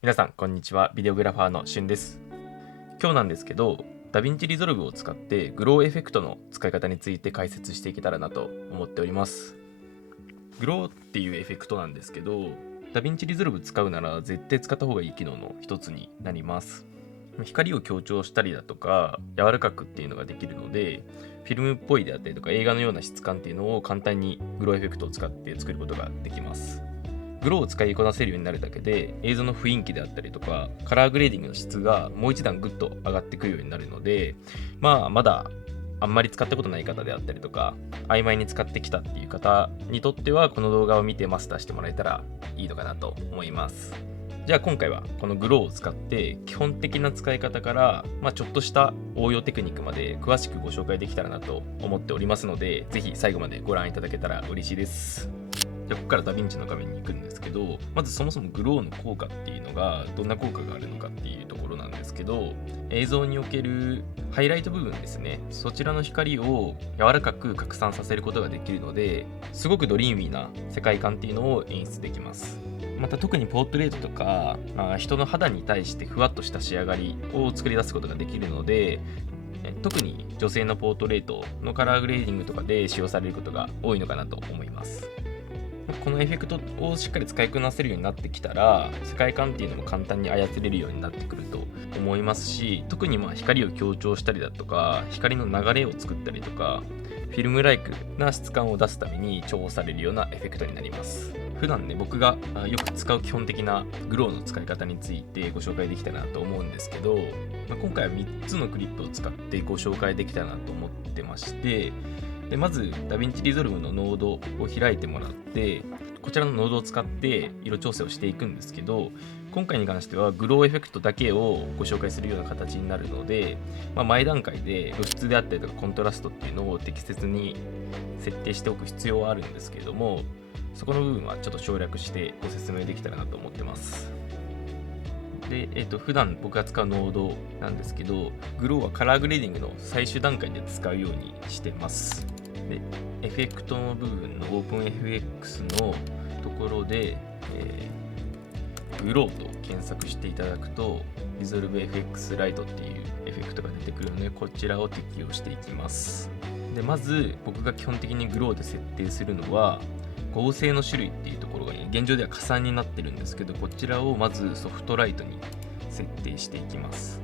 皆さんこんにちは。ビデオグラファーのしゅんです。今日なんですけど、ダヴィンチリゾルブを使ってグローエフェクトの使い方について解説していけたらなと思っております。グローっていうエフェクトなんですけど、ダヴィンチリゾルブ使うなら絶対使った方がいい機能の一つになります。光を強調したりだとか柔らかくっていうのができるので、フィルムっぽいであったりとか映画のような質感っていうのを簡単にグローエフェクトを使って作ることができます。グローを使いこなせるようになるだけで映像の雰囲気であったりとかカラーグレーディングの質がもう一段ぐっと上がってくるようになるので、まだあんまり使ったことない方であったりとか曖昧に使ってきたっていう方にとってはこの動画を見てマスターしてもらえたらいいのかなと思います。じゃあ今回はこのグローを使って基本的な使い方から、ちょっとした応用テクニックまで詳しくご紹介できたらなと思っておりますので、ぜひ最後までご覧いただけたら嬉しいです。じゃあここからダヴィンチの画面に行くんですけど、まずそもそもグローの効果っていうのがどんな効果があるのかっていうところなんですけど、映像におけるハイライト部分ですね、そちらの光を柔らかく拡散させることができるので、すごくドリーミーな世界観っていうのを演出できます。また特にポートレートとか、人の肌に対してふわっとした仕上がりを作り出すことができるので、特に女性のポートレートのカラーグレーディングとかで使用されることが多いのかなと思います。このエフェクトをしっかり使いこなせるようになってきたら、世界観っていうのも簡単に操れるようになってくると思いますし、特に光を強調したりだとか光の流れを作ったりとかフィルムライクな質感を出すために重宝されるようなエフェクトになります。普段ね、僕がよく使う基本的なグローの使い方についてご紹介できたらなと思うんですけど、今回は3つのクリップを使ってご紹介できたらなと思ってまして、でまずダヴィンチリゾルブのノードを開いてもらって、こちらのノードを使って色調整をしていくんですけど、今回に関してはグローエフェクトだけをご紹介するような形になるので、前段階で露出であったりとかコントラストっていうのを適切に設定しておく必要はあるんですけれども、そこの部分はちょっと省略してご説明できたらなと思ってます。で、普段僕が使うノードなんですけど、グローはカラーグレーディングの最終段階で使うようにしてます。で、エフェクトの部分の OpenFX のところで、グローと検索していただくと ResolveFX Lite っていうエフェクトが出てくるので、こちらを適用していきます。でまず僕が基本的にグローで設定するのは合成の種類っていうところが現状では加算になってるんですけど、こちらをまずソフトライトに設定していきます。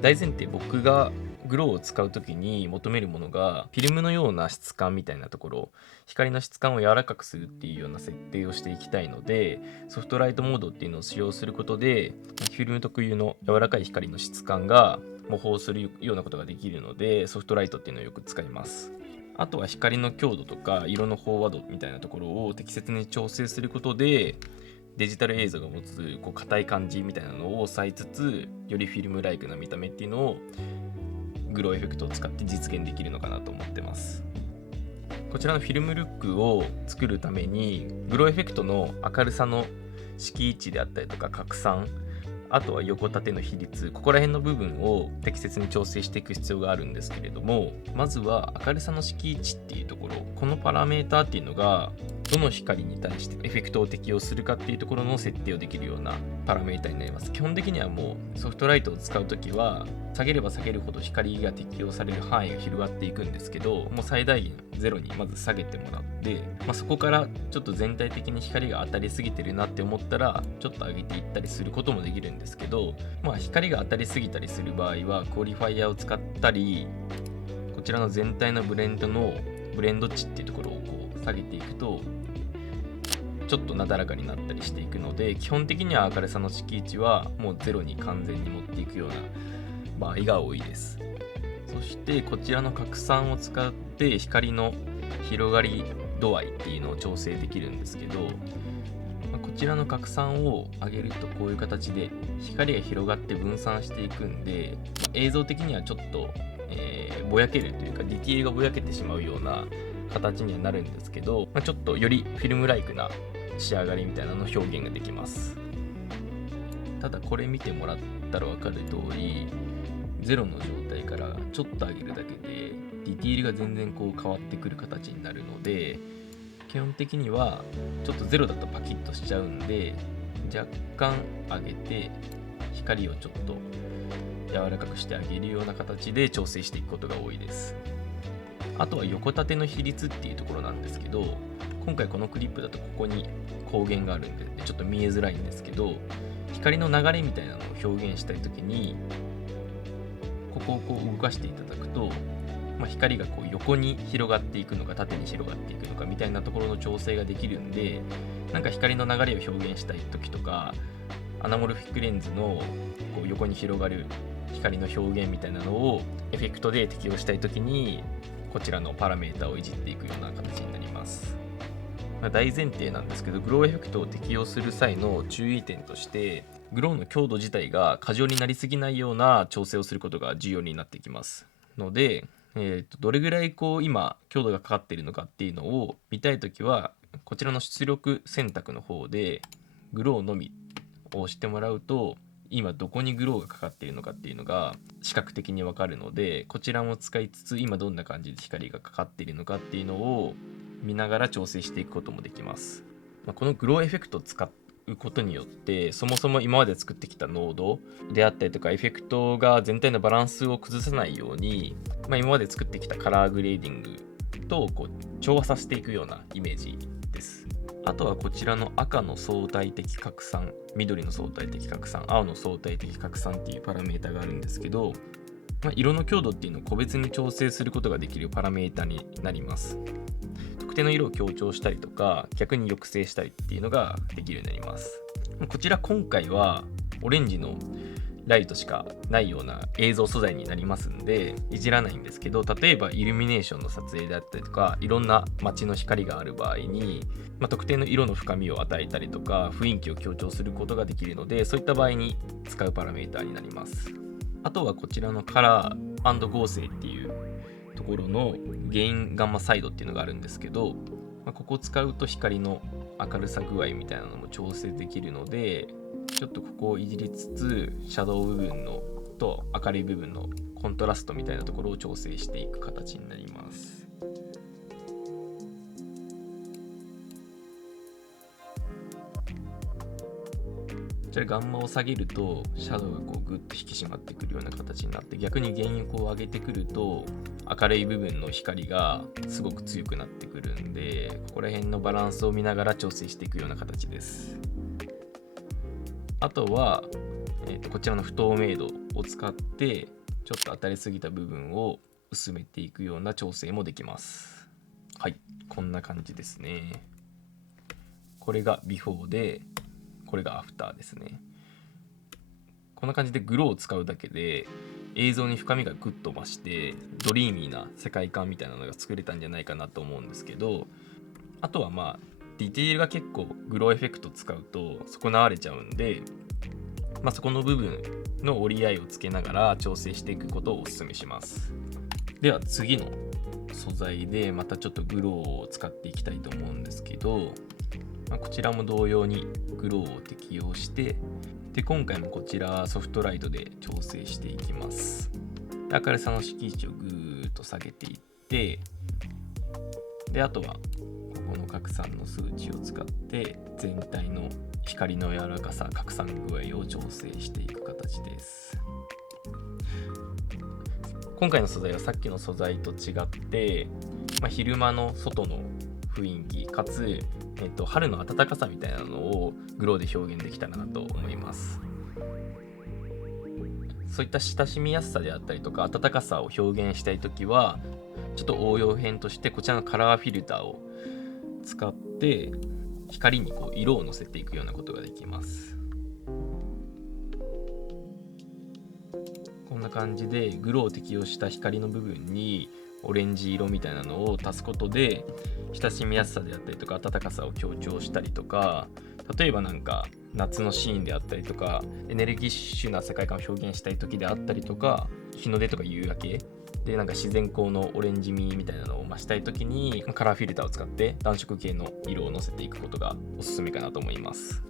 大前提、僕がグローを使う時に求めるものがフィルムのような質感みたいなところ、光の質感を柔らかくするっていうような設定をしていきたいので、ソフトライトモードっていうのを使用することでフィルム特有の柔らかい光の質感が模倣するようなことができるので、ソフトライトっていうのをよく使います。あとは光の強度とか色の飽和度みたいなところを適切に調整することで、デジタル映像が持つ硬い感じみたいなのを抑えつつ、よりフィルムライクな見た目っていうのをグローエフェクトを使って実現できるのかなと思ってます。こちらのフィルムルックを作るためにグローエフェクトの明るさの色位置であったりとか拡散、あとは横縦の比率、ここら辺の部分を適切に調整していく必要があるんですけれども、まずは明るさの色位置っていうところ、このパラメーターっていうのがどの光に対してエフェクトを適用するかっていうところの設定をできるようなパラメータになります。基本的にはもうソフトライトを使うときは下げれば下げるほど光が適用される範囲が広がっていくんですけど、もう最大限ゼロにまず下げてもらって、そこからちょっと全体的に光が当たりすぎてるなって思ったらちょっと上げていったりすることもできるんですけど、光が当たりすぎたりする場合はクオリファイアを使ったり、こちらの全体のブレンド値っていうところを下げていくとちょっとなだらかになったりしていくので、基本的には明るさの色位置はもうゼロに完全に持っていくような場合が多いです。そしてこちらの拡散を使って光の広がり度合いっていうのを調整できるんですけど、こちらの拡散を上げるとこういう形で光が広がって分散していくんで、映像的にはちょっと、ぼやけるというかディティールがぼやけてしまうような形にはなるんですけど、ちょっとよりフィルムライクな仕上がりみたいなのを表現ができます。ただこれ見てもらったら分かる通り、ゼロの状態からちょっと上げるだけでディティールが全然変わってくる形になるので、基本的にはちょっとゼロだとパキッとしちゃうんで、若干上げて光をちょっと柔らかくしてあげるような形で調整していくことが多いです。あとは横縦の比率っていうところなんですけど、今回このクリップだとここに光源があるんでちょっと見えづらいんですけど、光の流れみたいなのを表現したいときにここをこう動かしていただくと、光がこう横に広がっていくのか縦に広がっていくのかみたいなところの調整ができるんで、なんか光の流れを表現したい時とか、アナモルフィックレンズのこう横に広がる光の表現みたいなのをエフェクトで適用したい時にこちらのパラメータをいじっていくような形になります。大前提なんですけど、グローエフェクトを適用する際の注意点として、グローの強度自体が過剰になりすぎないような調整をすることが重要になってきますので、どれぐらいこう今強度がかかっているのかっていうのを見たいときは、こちらの出力選択の方でグローのみを押してもらうと、今どこにグローがかかっているのかっていうのが視覚的にわかるので、こちらも使いつつ今どんな感じで光がかかっているのかっていうのを見ながら調整していくこともできます。このグローエフェクトを使うことによって、そもそも今まで作ってきたノードであったりとかエフェクトが全体のバランスを崩さないように、今まで作ってきたカラーグレーディングとこう調和させていくようなイメージです。あとはこちらの赤の相対的拡散、緑の相対的拡散、青の相対的拡散っていうパラメータがあるんですけど、色の強度っていうのを個別に調整することができるパラメータになります。特定の色を強調したりとか逆に抑制したりっていうのができるようになります。こちら今回はオレンジのライトしかないような映像素材になりますんでいじらないんですけど、例えばイルミネーションの撮影であったりとか、いろんな街の光がある場合に、特定の色の深みを与えたりとか雰囲気を強調することができるので、そういった場合に使うパラメータになります。あとはこちらのカラー&合成っていうところのゲインガンマサイドっていうのがあるんですけど、ここを使うと光の明るさ具合みたいなのも調整できるので、ちょっとここをいじりつつシャドウ部分のと明るい部分のコントラストみたいなところを調整していく形になります。こちらガンマを下げるとシャドウがこうグッと引き締まってくるような形になって、逆に原因をこう上げてくると明るい部分の光がすごく強くなってくるんで、ここら辺のバランスを見ながら調整していくような形です。あとは、こちらの不透明度を使ってちょっと当たりすぎた部分を薄めていくような調整もできます。はい、こんな感じですね。これがビフォーで、これがアフターですね。こんな感じでグローを使うだけで映像に深みがグッと増してドリーミーな世界観みたいなのが作れたんじゃないかなと思うんですけど、あとはディテールが結構グローエフェクト使うと損なわれちゃうんで、そこの部分の折り合いをつけながら調整していくことをお勧めします。では次の素材でまたちょっとグローを使っていきたいと思うんですけど、こちらも同様にグローを適用して、で今回もこちらソフトライトで調整していきます。明るさの色値をぐーっと下げていって、であとはここの拡散の数値を使って全体の光の柔らかさ、拡散具合を調整していく形です。今回の素材はさっきの素材と違って、昼間の外の雰囲気かつ、春の暖かさみたいなのをグローで表現できたらなと思います。そういった親しみやすさであったりとか暖かさを表現したいときは、ちょっと応用編としてこちらのカラーフィルターを使って光にこう色をのせていくようなことができます。こんな感じでグローを適用した光の部分にオレンジ色みたいなのを足すことで親しみやすさであったりとか暖かさを強調したりとか、例えば夏のシーンであったりとかエネルギッシュな世界観を表現したい時であったりとか、日の出とか夕焼けで自然光のオレンジ味みたいなのを増したい時にカラーフィルターを使って暖色系の色をのせていくことがおすすめかなと思います。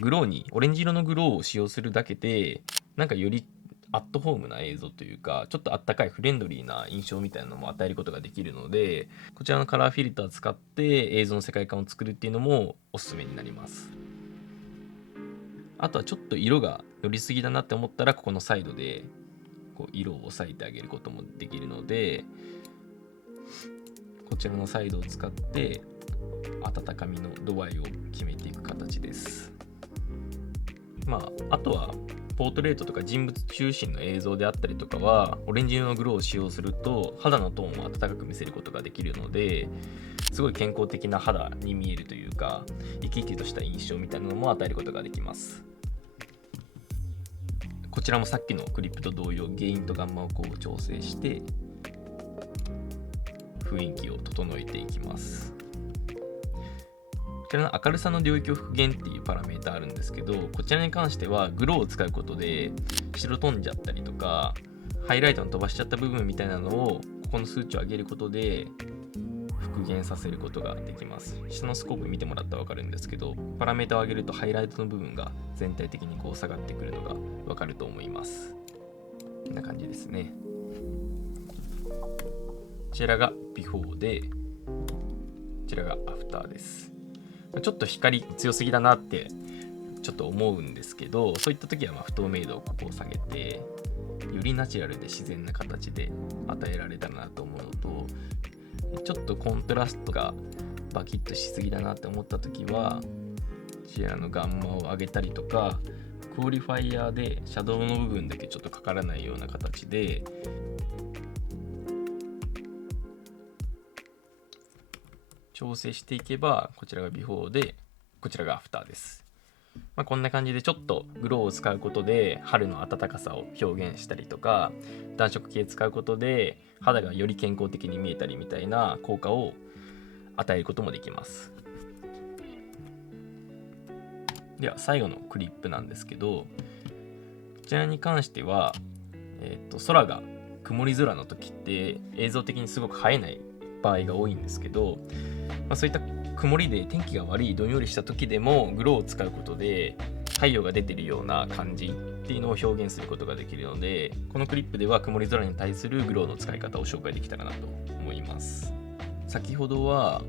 グローにオレンジ色のグローを使用するだけでよりアットホームな映像というか、ちょっとあったかいフレンドリーな印象みたいなのも与えることができるので、こちらのカラーフィルターを使って映像の世界観を作るっていうのもおすすめになります。あとはちょっと色が乗りすぎだなって思ったら、ここのサイドでこう色を抑えてあげることもできるので、こちらのサイドを使って温かみの度合いを決めていく形です。あとはポートレートとか人物中心の映像であったりとかは、オレンジ色のグローを使用すると肌のトーンを温かく見せることができるので、すごい健康的な肌に見えるというか、生き生きとした印象みたいなのも与えることができます。こちらもさっきのクリップと同様、ゲインとガンマをこう調整して雰囲気を整えていきます。こちらの明るさの領域を復元っていうパラメータあるんですけど、こちらに関してはグローを使うことで白飛んじゃったりとかハイライトの飛ばしちゃった部分みたいなのをここの数値を上げることで復元させることができます。下のスコープ見てもらったら分かるんですけど、パラメータを上げるとハイライトの部分が全体的にこう下がってくるのが分かると思います。こんな感じですね。こちらがビフォーで、こちらがアフターです。ちょっと光強すぎだなってちょっと思うんですけど、そういった時は不透明度をここを下げて、よりナチュラルで自然な形で与えられたらなと思うのと、ちょっとコントラストがバキッとしすぎだなって思った時は、こちらのガンマを上げたりとか、クオリファイヤーでシャドウの部分だけちょっとかからないような形で調整していけば、こちらがビフォーで、こちらがアフターです。こんな感じでちょっとグローを使うことで春の暖かさを表現したりとか、暖色系使うことで肌がより健康的に見えたりみたいな効果を与えることもできます。では最後のクリップなんですけど、こちらに関しては、空が曇り空の時って映像的にすごく映えない場合が多いんですけど、そういった曇りで天気が悪いどんよりした時でもグローを使うことで太陽が出てるような感じっていうのを表現することができるので、このクリップでは曇り空に対するグローの使い方を紹介できたらなと思います。先ほどは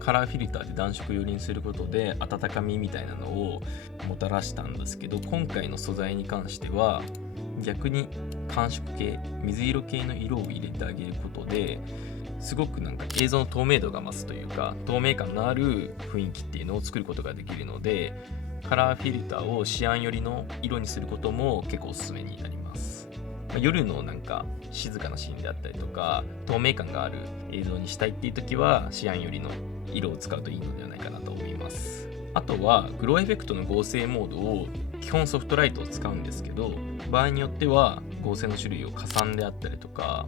カラーフィルターで暖色寄りにすることで温かみみたいなのをもたらしたんですけど、今回の素材に関しては逆に寒色系、水色系の色を入れてあげることですごく映像の透明度が増すというか、透明感のある雰囲気っていうのを作ることができるので、カラーフィルターをシアン寄りの色にすることも結構おすすめになります。夜の静かなシーンであったりとか透明感がある映像にしたいっていう時はシアン寄りの色を使うといいのではないかなと思います。あとはグローエフェクトの合成モードを基本ソフトライトを使うんですけど、場合によっては合成の種類を加算であったりとか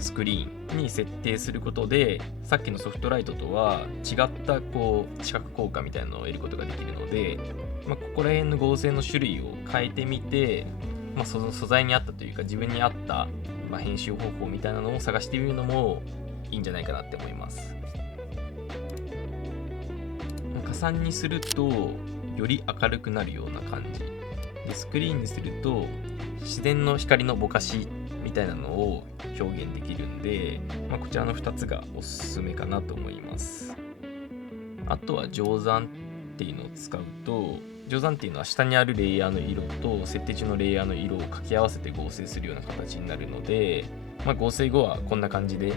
スクリーンに設定することで、さっきのソフトライトとは違った視覚効果みたいなのを得ることができるので、ここら辺の合成の種類を変えてみて、その素材に合ったというか自分に合った、編集方法みたいなのを探してみるのもいいんじゃないかなって思います。加算にするとより明るくなるような感じで、スクリーンにすると自然の光のぼかしみたいなのを表現できるんで、こちらの2つがおすすめかなと思います。あとは定山っていうのを使うと、定山っていうのは下にあるレイヤーの色と設定中のレイヤーの色を掛け合わせて合成するような形になるので、合成後はこんな感じで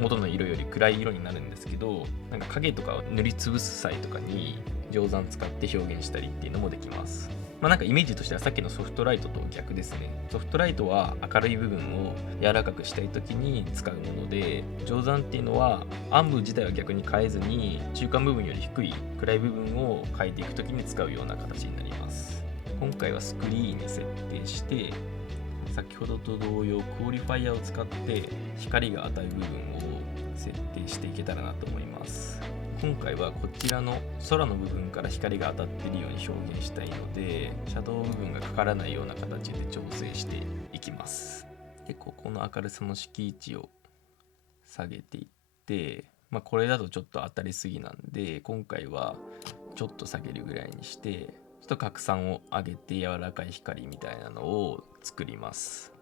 元の色より暗い色になるんですけど、影とかを塗りつぶす際とかに定山使って表現したりっていうのもできます。イメージとしてはさっきのソフトライトと逆ですね。ソフトライトは明るい部分を柔らかくしたい時に使うもので、定山っていうのは暗部自体は逆に変えずに中間部分より低い暗い部分を変えていく時に使うような形になります。今回はスクリーンに設定して、先ほどと同様クオリファイヤーを使って光が当たる部分を設定していけたらなと思います。今回はこちらの空の部分から光が当たっているように表現したいので、シャドウ部分がかからないような形で調整していきます。で、ここの明るさの色位置を下げていって、これだとちょっと当たりすぎなんで、今回はちょっと下げるぐらいにして、ちょっと拡散を上げて柔らかい光みたいなのを作ります。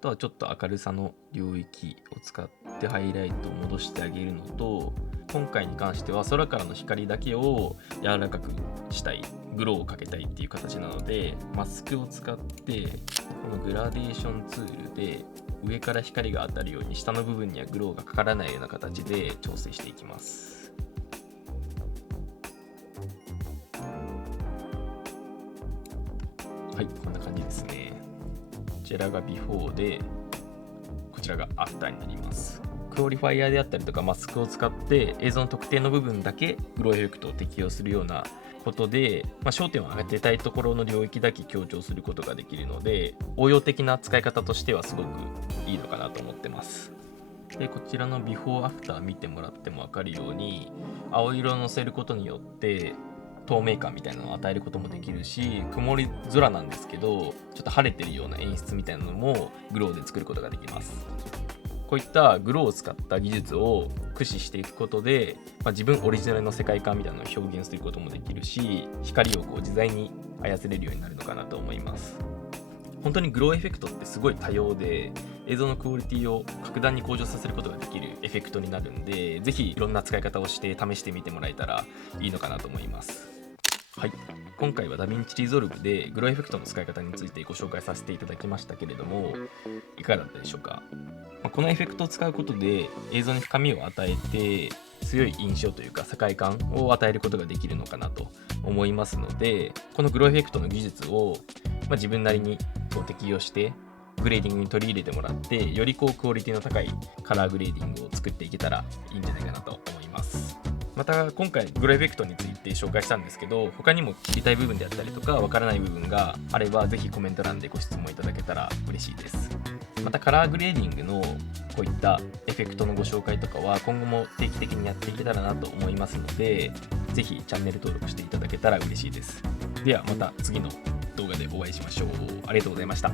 あとはちょっと明るさの領域を使ってハイライトを戻してあげるのと、今回に関しては空からの光だけを柔らかくしたいグローをかけたいっていう形なので、マスクを使ってこのグラデーションツールで上から光が当たるように下の部分にはグローがかからないような形で調整していきます。はい、こんな感じですね。こちらがビフォーで、こちらがアフターになります。クオリファイヤーであったりとかマスクを使って映像の特定の部分だけグローエフェクトを適用するようなことで、焦点を当てたいところの領域だけ強調することができるので、応用的な使い方としてはすごくいいのかなと思ってます。でこちらのビフォーアフター見てもらっても分かるように、青色をのせることによって透明感みたいなのを与えることもできるし、曇り空なんですけどちょっと晴れてるような演出みたいなのもグローで作ることができます。こういったグローを使った技術を駆使していくことで、自分オリジナルの世界観みたいなのを表現することもできるし、光を自在に操れるようになるのかなと思います。本当にグローエフェクトってすごい多様で、映像のクオリティを格段に向上させることができるエフェクトになるんで、ぜひいろんな使い方をして試してみてもらえたらいいのかなと思います。はい、今回はダヴィンチリゾルブでグローエフェクトの使い方についてご紹介させていただきましたけれども、いかがだったでしょうか。このエフェクトを使うことで映像に深みを与えて強い印象というか世界観を与えることができるのかなと思いますので、このグローエフェクトの技術を自分なりに適用してグレーディングに取り入れてもらって、よりクオリティの高いカラーグレーディングを作っていけたらいいんじゃないかなと思います。また今回グローエフェクトについて紹介したんですけど、他にも知りたい部分であったりとかわからない部分があればぜひコメント欄でご質問いただけたら嬉しいです。またカラーグレーディングのこういったエフェクトのご紹介とかは今後も定期的にやっていけたらなと思いますので、ぜひチャンネル登録していただけたら嬉しいです。ではまた次の動画でお会いしましょう。ありがとうございました。